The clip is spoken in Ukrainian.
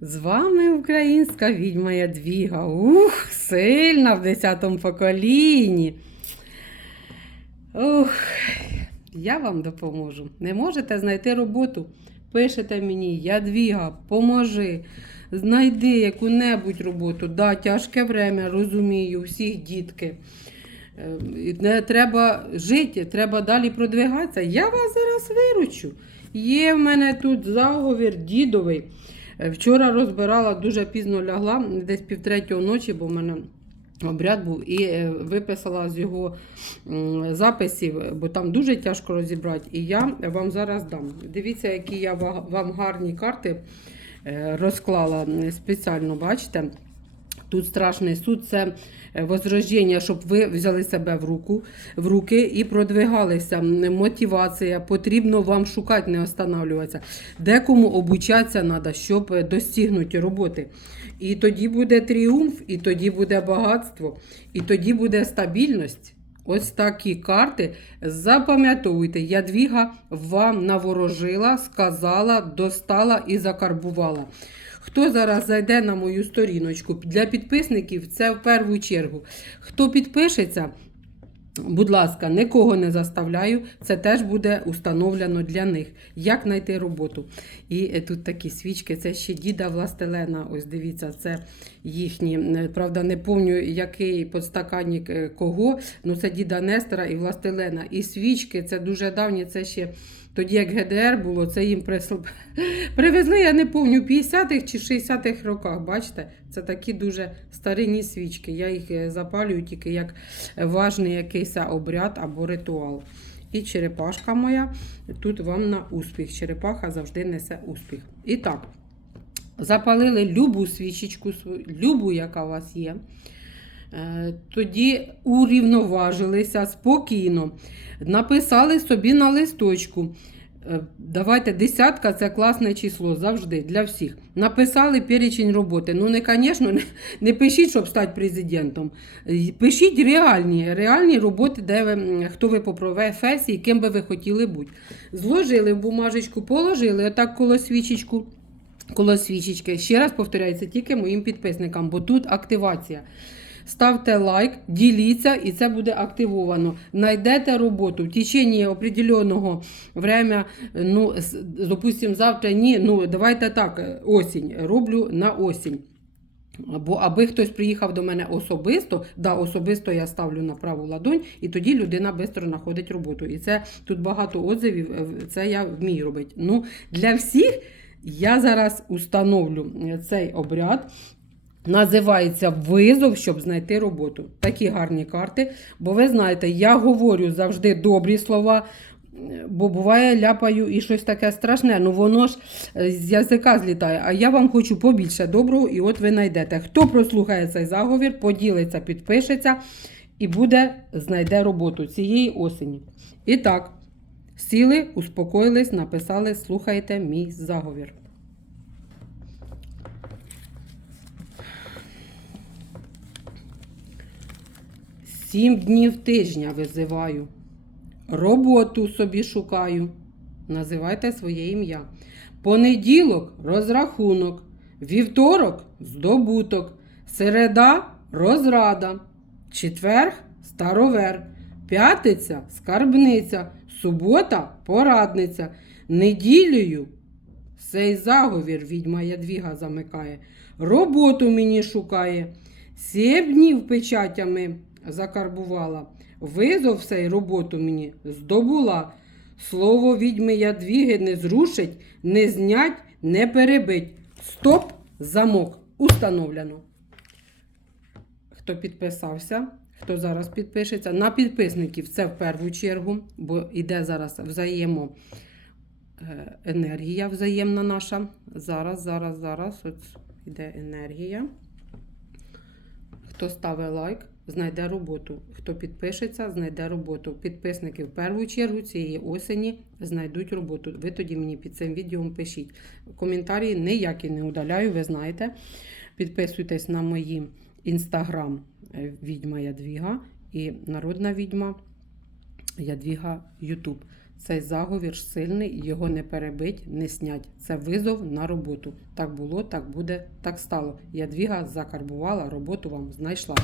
З вами українська відьма Ядвіга. Ух, сильна в 10 поколінні. Ух, я вам допоможу. Не можете знайти роботу? Пишете мені, Ядвіга, поможи. Знайди яку-небудь роботу. Да, тяжке время, розумію, всіх дітки. Е, Не треба жити, треба далі продвигатися. Я вас зараз виручу. Є в мене тут заговір дідовий. Е, Вчора розбирала, дуже пізно лягла, десь півтретього ночі, бо в мене обряд був, і е, виписала з його записів, бо там дуже тяжко розібрати. І я вам зараз дам. Дивіться, які я вам гарні карти е, розклала спеціально, бачите? Тут страшний суд це е, возрождення, щоб ви взяли себе в руку, в руки і продвигалися. Мотивація, потрібно вам шукати, не останавливатися. Декому обучатися треба, щоб е, достигнути роботи. І тоді буде тріумф, і тоді буде багатство, і тоді буде стабільність. Ось такі карти. Запам'ятовуйте, Ядвіга вам наворожила, сказала, достала і закарбувала. Хто зараз зайде на мою сторіночку для підписників, це в першу чергу. Хто підпишеться, будь ласка, нікого не заставляю, це теж буде установлено для них, як знайти роботу. І е, тут такі свічки, це ще діда Властелена. Ось дивіться, це їхні. Е, Правда, не пам'ятаю, який подстаканник е, кого. Ну це діда Нестора і Властелена. І свічки, це дуже давні, це ще. Тоді, як ГДР було, це їм присл- привезли, я не пам'ятаю, 50-х чи 60-х роках. Бачите, це такі дуже старинні свічки. Я їх е, запалюю тільки як важний якийсь обряд або ритуал. І черепашка моя тут вам на успіх. Черепаха завжди несе успіх. І так, запалили любу свічечку, любу, яка у вас є. Е, Тоді урівноважилися спокійно, написали собі на листочку. Е, Давайте десятка це класне число завжди для всіх. Написали перечень роботи. Ну, не, звісно, не, не пишіть, щоб стати президентом. Е, Пишіть реальні, реальні роботи, де ви, хто ви по професії, ким би ви хотіли бути. Зложили в бумажечку, положили отак коло свічечку. Коло свічечки. Ще раз повторяю, це тільки моїм підписникам, бо тут активація. Ставте лайк, діліться, і це буде активовано. Найдете роботу в течение определеного время, ну, допустим, завтра ні, ну давайте так, осінь. Роблю на осінь. Або аби хтось приїхав до мене особисто, да, особисто я ставлю на праву ладонь, і тоді людина швидко знаходить роботу. І це тут багато отзивів, е, це я вмію робити. Ну, для всіх я зараз установлю е, цей обряд. Називається визов, щоб знайти роботу. Такі гарні карти. Бо ви знаєте, я говорю завжди добрі слова, е, бо буває, ляпаю і щось таке страшне. Ну воно ж е, з язика злітає. А я вам хочу побільше доброго, і от ви знайдете. Хто прослухає цей заговір, поділиться, підпишеться і буде, знайде роботу цієї осені. І так, сіли, успокоїлись, написали, слухайте мій заговір. Сім днів тижня визиваю. Роботу собі шукаю. Називайте своє ім'я. Понеділок розрахунок. Вівторок здобуток. Середа розрада. Четверг старовер. П'ятиця скарбниця. Субота порадниця. Неділею цей заговір відьма Ядвіга замикає. Роботу мені шукає. Сім днів печатями закарбувала. Визов цей роботу мені здобула. Слово відьми Ядвіги не зрушить, не знять, не перебить. Стоп, замок. Установлено. Хто підписався, хто зараз підпишеться. На підписників це в першу чергу, бо йде зараз взаємо е, енергія взаємна наша. Зараз, зараз, зараз. От йде енергія. Хто ставить лайк, знайде роботу. Хто підпишеться, знайде роботу. Підписники в першу чергу цієї осені знайдуть роботу. Ви тоді мені під цим відео пишіть. Коментарі ніякі не удаляю, ви знаєте. Підписуйтесь на мої інстаграм е, відьма Ядвіга і народна відьма Ядвіга Ютуб. Цей заговір сильний, його не перебить, не снять. Це визов на роботу. Так було, так буде, так стало. Ядвіга закарбувала, роботу вам знайшла.